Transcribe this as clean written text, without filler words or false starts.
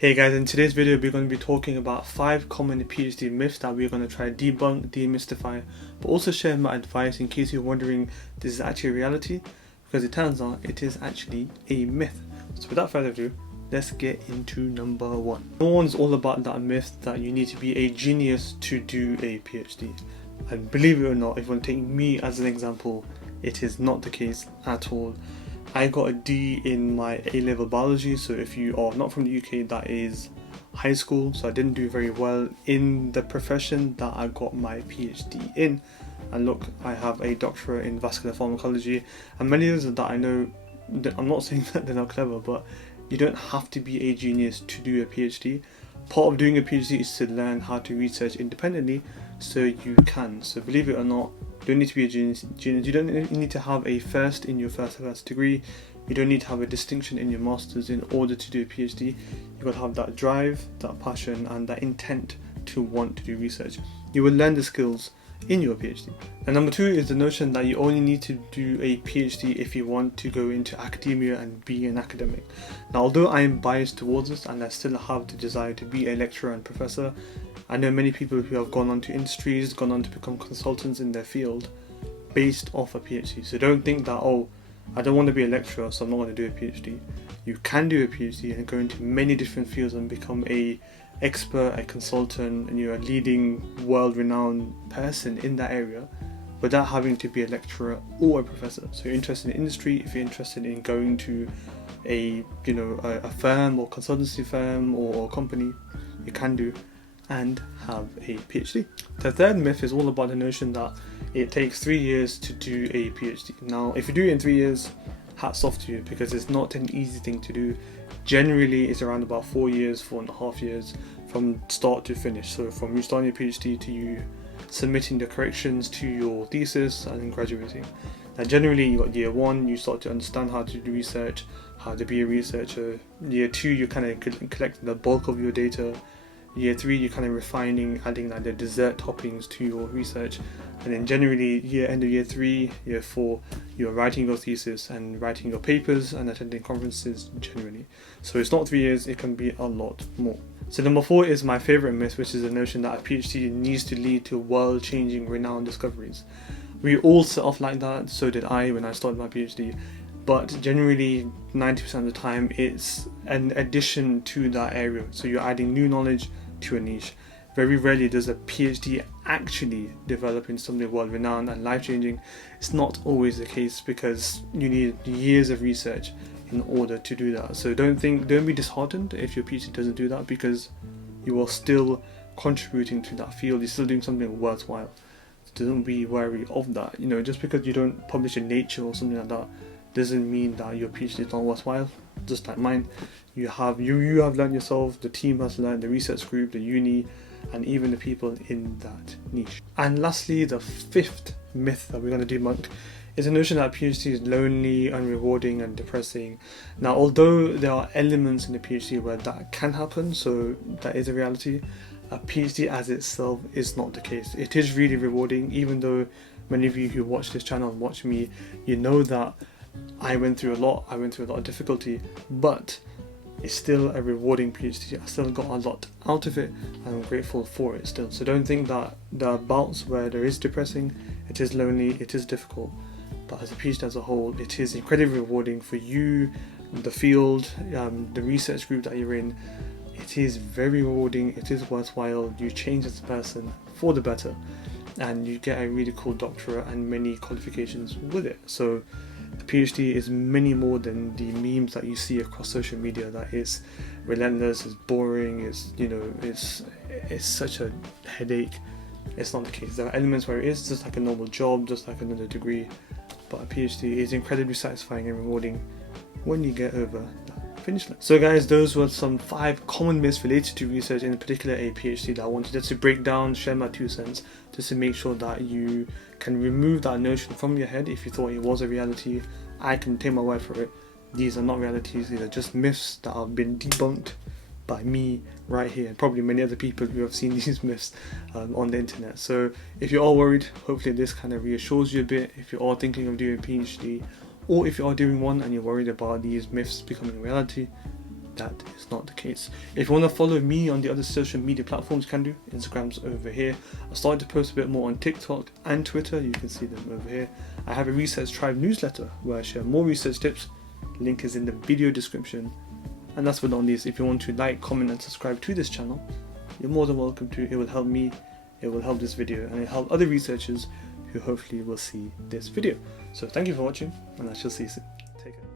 Hey guys, in today's video we're going to be talking about 5 common PhD myths that we're going to try to debunk, demystify, but also share my advice in case you're wondering this is actually a reality, because it turns out it is actually a myth. So without further ado, let's get into number 1. No one's all about that myth that you need to be a genius to do a PhD. And believe it or not, if you want to take me as an example, it is not the case at all. I got a D in my A-level biology, so if you are not from the UK, that is high school, so I didn't do very well in the profession that I got my PhD in. And look, I have a doctorate in vascular pharmacology, and many others that I know, I'm not saying that they're not clever, but you don't have to be a genius to do a PhD. Part of doing a PhD is to learn how to research independently, so you can. So believe it or not, you don't need to be a genius. You don't need to have a first in your first class degree. You don't need to have a distinction in your masters in order to do a PhD. You've got to have that drive, that passion, and that intent to want to do research. You will learn the skills in your PhD. And number 2 is the notion that you only need to do a PhD if you want to go into academia and be an academic. Now, although I am biased towards this and I still have the desire to be a lecturer and professor, I know many people who have gone on to industries, gone on to become consultants in their field based off a PhD. So don't think that, oh, I don't want to be a lecturer, so I'm not going to do a PhD. You can do a PhD and go into many different fields and become a expert, a consultant, and you're a leading world-renowned person in that area without having to be a lecturer or a professor. So you're interested in industry, if you're interested in going to a firm or consultancy firm or company, you can do and have a PhD. The third myth is all about the notion that it takes 3 years to do a PhD. Now, if you do it in 3 years, hats off to you, because it's not an easy thing to do. Generally, it's around about 4 years, 4.5 years from start to finish. So from you starting your PhD to you submitting the corrections to your thesis and then graduating. Now, generally, you got year 1, you start to understand how to do research, how to be a researcher. Year 2, you're kind of collecting the bulk of your data. Year 3, you're kind of refining, adding like the dessert toppings to your research, and then generally end of year 3, year 4, you're writing your thesis and writing your papers and attending conferences generally. So it's not 3 years, it can be a lot more. So number 4 is my favorite myth, which is the notion that a PhD needs to lead to world-changing, renowned discoveries. We all set off like that, so did I when I started my PhD. But generally 90% of the time it's an addition to that area, so you're adding new knowledge to a niche. Very rarely does a PhD actually develop into something world-renowned and life-changing. It's not always the case because you need years of research in order to do that. So don't be disheartened if your PhD doesn't do that, because you are still contributing to that field. You're still doing something worthwhile. So don't be wary of that. Just because you don't publish in Nature or something like that doesn't mean that your PhD is not worthwhile. Just like mine, you have learned yourself, the team has learned, the research group, the uni, and even the people in that niche. And lastly, the 5th myth that we're going to debunk is the notion that a PhD is lonely, unrewarding, and depressing. Now, although there are elements in the PhD where that can happen, so that is a reality, a PhD as itself is not the case. It is really rewarding, even though many of you who watch this channel and watch me, you know that I went through a lot of difficulty, but it's still a rewarding PhD. I still got a lot out of it, and I'm grateful for it still. So don't think that there are bouts where there is depressing, it is lonely, it is difficult, but as a PhD as a whole, it is incredibly rewarding for you, the field, the research group that you're in. It is very rewarding, it is worthwhile, you change as a person for the better, and you get a really cool doctorate and many qualifications with it. So the PhD is many more than the memes that you see across social media, that it's relentless, it's boring, it's such a headache. It's not the case. There are elements where it is just like a normal job, just like another degree, but a PhD is incredibly satisfying and rewarding when you get over that finish line. So guys, those were some 5 common myths related to research, in particular a PhD, that I wanted just to break down, share my 2 cents, just to make sure that you can remove that notion from your head. If you thought it was a reality, I can take my word for it. These are not realities, these are just myths that have been debunked by me right here, and probably many other people who have seen these myths on the internet. So if you're all worried, hopefully this kind of reassures you a bit. If you're all thinking of doing a PhD, or if you are doing one and you're worried about these myths becoming reality, that is not the case. If you want to follow me on the other social media platforms, you can do. Instagram's over here. I started to post a bit more on TikTok and Twitter. You can see them over here. I have a ResearchTribe newsletter where I share more research tips. Link is in the video description. And last but not least, if you want to like, comment and subscribe to this channel, you're more than welcome to. It will help me, it will help this video, and it will help other researchers who hopefully will see this video. So thank you for watching, and I shall see you soon. Take care.